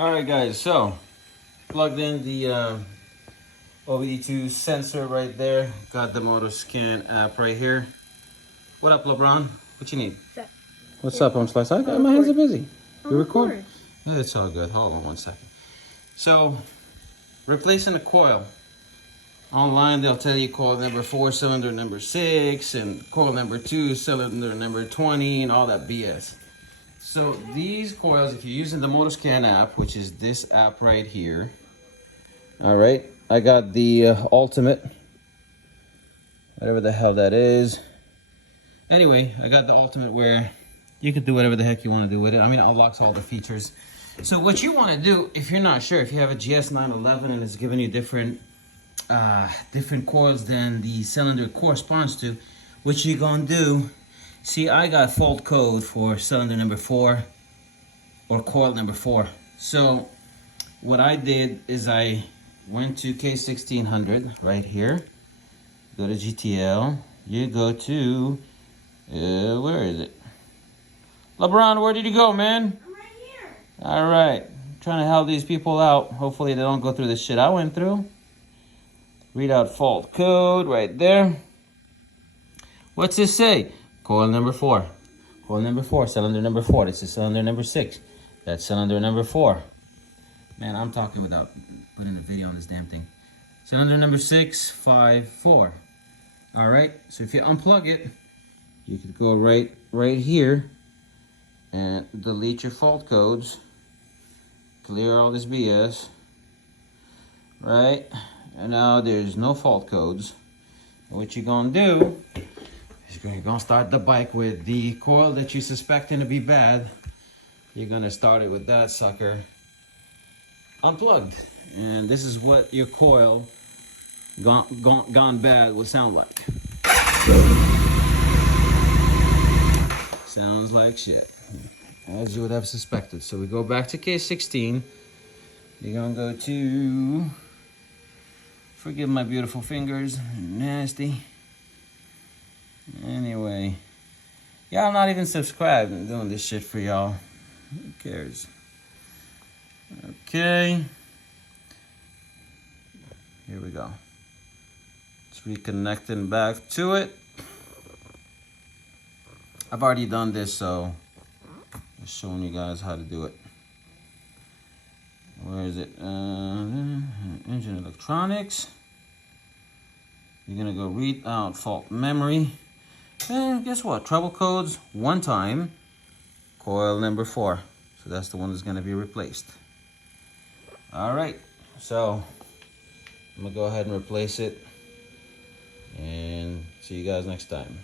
All right, guys, so plugged in the OBD2 sensor right there. Got the Motoscan app right here. What up, LeBron? What you need? What's up, Slice? I got my hands are busy. You record? Yeah, it's all good. Hold on one second. So, replacing the coil. Online, they'll tell you coil number 4, cylinder number 6, and coil number 2, cylinder number 20, and all that BS. So these coils, if you're using the Motoscan app, which is this app right here, all right, I got the ultimate, whatever the hell that is. Anyway, I got the ultimate where you can do whatever the heck you want to do with it. I mean, it unlocks all the features. So what you want to do, if you're not sure, if you have a GS911 and it's giving you different coils than the cylinder corresponds to, what you're gonna do, see, I got fault code for cylinder number 4 or coil number 4. So what I did is I went to K1600 right here, go to GTL, you go to where is it? LeBron, where did you go, man? I'm right here. All right, trying to help these people out. Hopefully they don't go through the shit I went through. Read out fault code right there. What's this say? Coil number 4. Coil number 4, cylinder number 4. This is cylinder number 6. That's cylinder number 4. Man, I'm talking without putting a video on this damn thing. Cylinder number 6, 5, 4. All right, so if you unplug it, you could go right here and delete your fault codes. Clear all this BS. Right? And now there's no fault codes. What you're gonna do is you're gonna start the bike with the coil that you're suspecting to be bad. You're gonna start it with that sucker unplugged. And this is what your coil gone bad will sound like. Sounds like shit, as you would have suspected. So we go back to K16. You're gonna go to, forgive my beautiful fingers, nasty. Anyway, y'all not even subscribed and doing this shit for y'all. Who cares? Okay. Here we go. It's reconnecting back to it. I've already done this, so just showing you guys how to do it. Where is it? Engine electronics. You're gonna go read out fault memory. And guess what? Trouble codes, 1 time. Coil number 4. So that's the one that's gonna be replaced. All right, so I'm gonna go ahead and replace it. And see you guys next time.